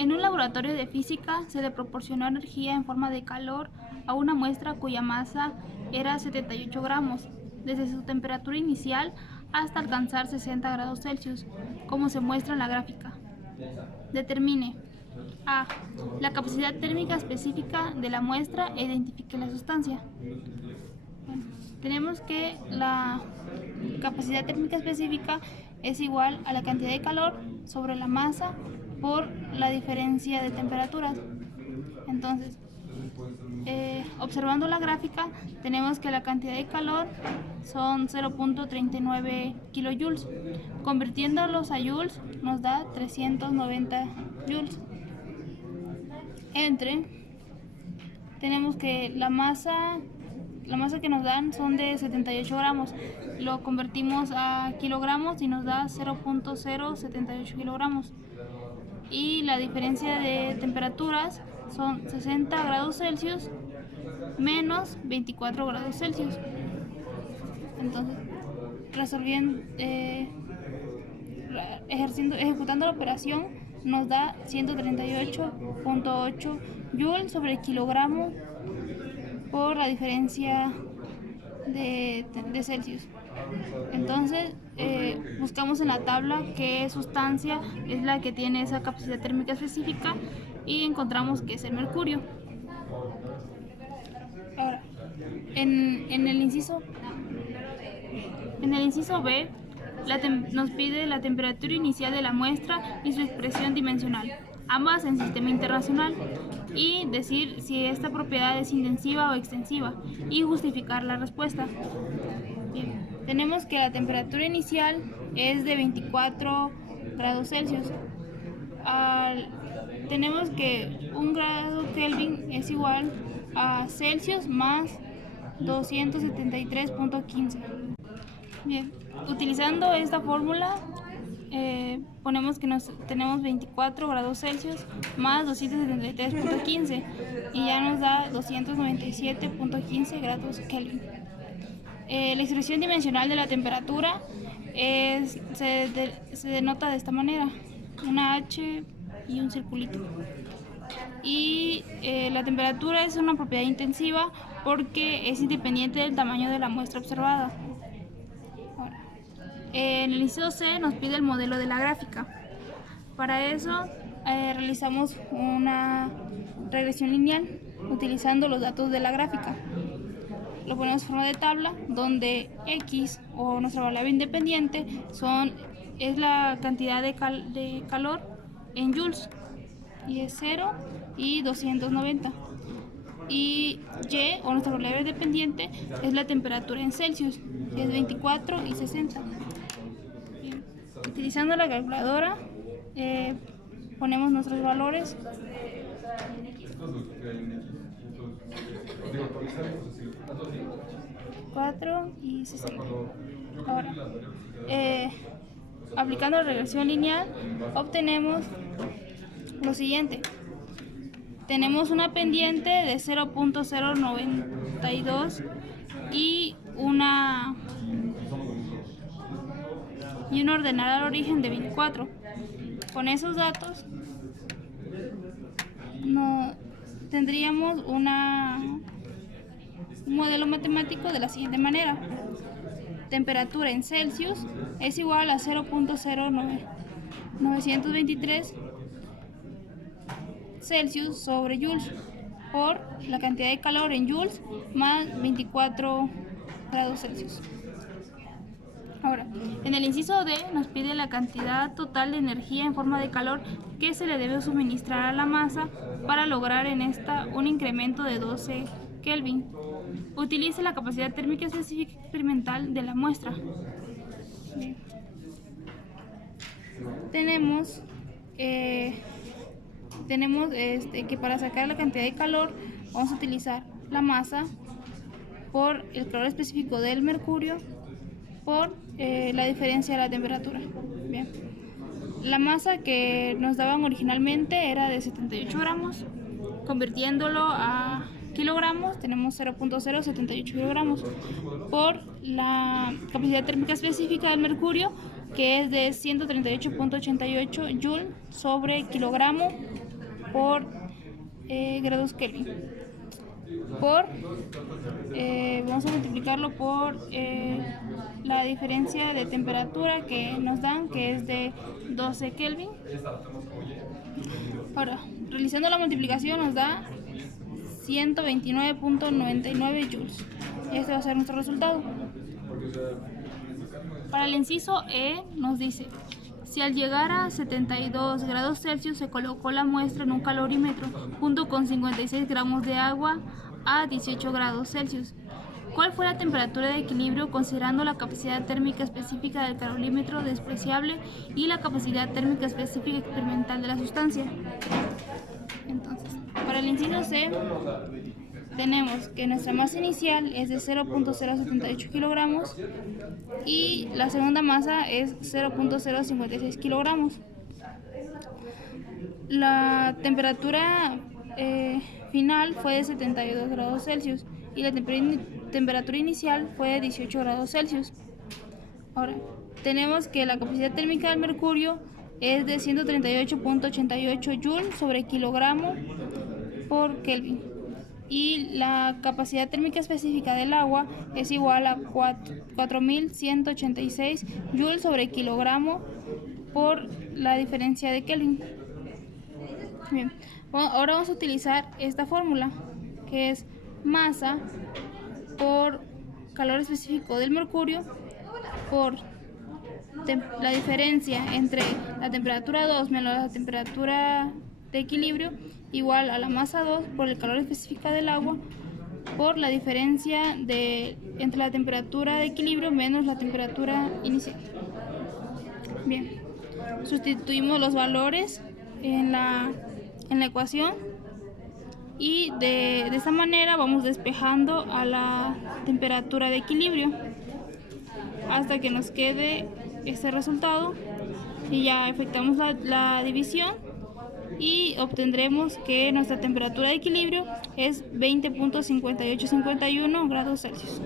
En un laboratorio de física se le proporcionó energía en forma de calor a una muestra cuya masa era 78 gramos, desde su temperatura inicial hasta alcanzar 60 grados Celsius, como se muestra en la gráfica. Determine a. La capacidad térmica específica de la muestra e identifique la sustancia. Bueno, tenemos que la capacidad térmica específica es igual a la cantidad de calor sobre la masa por la diferencia de temperaturas. Entonces, observando la gráfica, tenemos que la cantidad de calor son 0.39 kilojoules. Convirtiéndolos a joules nos da 390 joules. Tenemos que la masa que nos dan son de 78 gramos. Lo convertimos a kilogramos y nos da 0.078 kilogramos. Y la diferencia de temperaturas son 60 grados Celsius menos 24 grados Celsius. Entonces, ejecutando la operación, nos da 138.8 joules sobre kilogramo por la diferencia de Celsius. Entonces, buscamos en la tabla qué sustancia es la que tiene esa capacidad térmica específica y encontramos que es el mercurio. Ahora, en el inciso B, nos pide la temperatura inicial de la muestra y su expresión dimensional, ambas en sistema internacional, y decir si esta propiedad es intensiva o extensiva y justificar la respuesta. Bien, tenemos que la temperatura inicial es de 24 grados Celsius. Tenemos que 1 grado Kelvin es igual a Celsius más 273.15. Bien, utilizando esta fórmula, ponemos que tenemos 24 grados Celsius más 273.15 y ya nos da 297.15 grados Kelvin. La expresión dimensional de la temperatura se denota de esta manera: una H y un circulito. Y la temperatura es una propiedad intensiva porque es independiente del tamaño de la muestra observada. En el inciso C nos pide el modelo de la gráfica. Para eso realizamos una regresión lineal utilizando los datos de la gráfica. Lo ponemos en forma de tabla donde X, o nuestra variable independiente, es la cantidad de calor en joules, y es 0 y 290. Y Y, o nuestra variable dependiente, es la temperatura en Celsius, que es 24 y 60. Bien. Utilizando la calculadora, ponemos nuestros valores. 4 y 60. Ahora, aplicando la regresión lineal, obtenemos lo siguiente. Tenemos una pendiente de 0.092 y un ordenal al origen de 24. Con esos datos tendríamos un modelo matemático de la siguiente manera: temperatura en Celsius es igual a 0.0923 Celsius sobre joules por la cantidad de calor en joules más 24 grados Celsius. Ahora, en el inciso D nos pide la cantidad total de energía en forma de calor que se le debe suministrar a la masa para lograr en esta un incremento de 12 Kelvin. Utilice la capacidad térmica específica experimental de la muestra. Bien. Tenemos que para sacar la cantidad de calor vamos a utilizar la masa por el calor específico del mercurio por la diferencia de la temperatura. Bien. La masa que nos daban originalmente era de 78 gramos. Convirtiéndolo a kilogramos, tenemos 0.078 kilogramos por la capacidad térmica específica del mercurio, que es de 138.88 joules sobre kilogramo por grados Kelvin. Vamos a multiplicarlo por la diferencia de temperatura que nos dan, que es de 12 Kelvin. Ahora, realizando la multiplicación nos da 129.99 joules. Y este va a ser nuestro resultado. Para el inciso E nos dice: si al llegar a 72 grados Celsius se colocó la muestra en un calorímetro junto con 56 gramos de agua a 18 grados Celsius, ¿cuál fue la temperatura de equilibrio considerando la capacidad térmica específica del calorímetro despreciable y la capacidad térmica específica experimental de la sustancia? Entonces, para el inciso C tenemos que nuestra masa inicial es de 0.078 kilogramos y la segunda masa es 0.056 kilogramos. La temperatura final fue de 72 grados Celsius y la temperatura inicial fue de 18 grados Celsius. Ahora, tenemos que la capacidad térmica del mercurio es de 138.88 joules sobre kilogramo por Kelvin. Y la capacidad térmica específica del agua es igual a 4186 joules sobre kilogramo por la diferencia de Kelvin. Bien, ahora vamos a utilizar esta fórmula, que es masa por calor específico del mercurio por la diferencia entre la temperatura 2 menos la temperatura de equilibrio igual a la masa 2 por el calor específico del agua por la diferencia entre la temperatura de equilibrio menos la temperatura inicial. Bien, sustituimos los valores en la ecuación y de esta manera vamos despejando a la temperatura de equilibrio hasta que nos quede este resultado y ya efectuamos la división y obtendremos que nuestra temperatura de equilibrio es 20.5851 grados Celsius.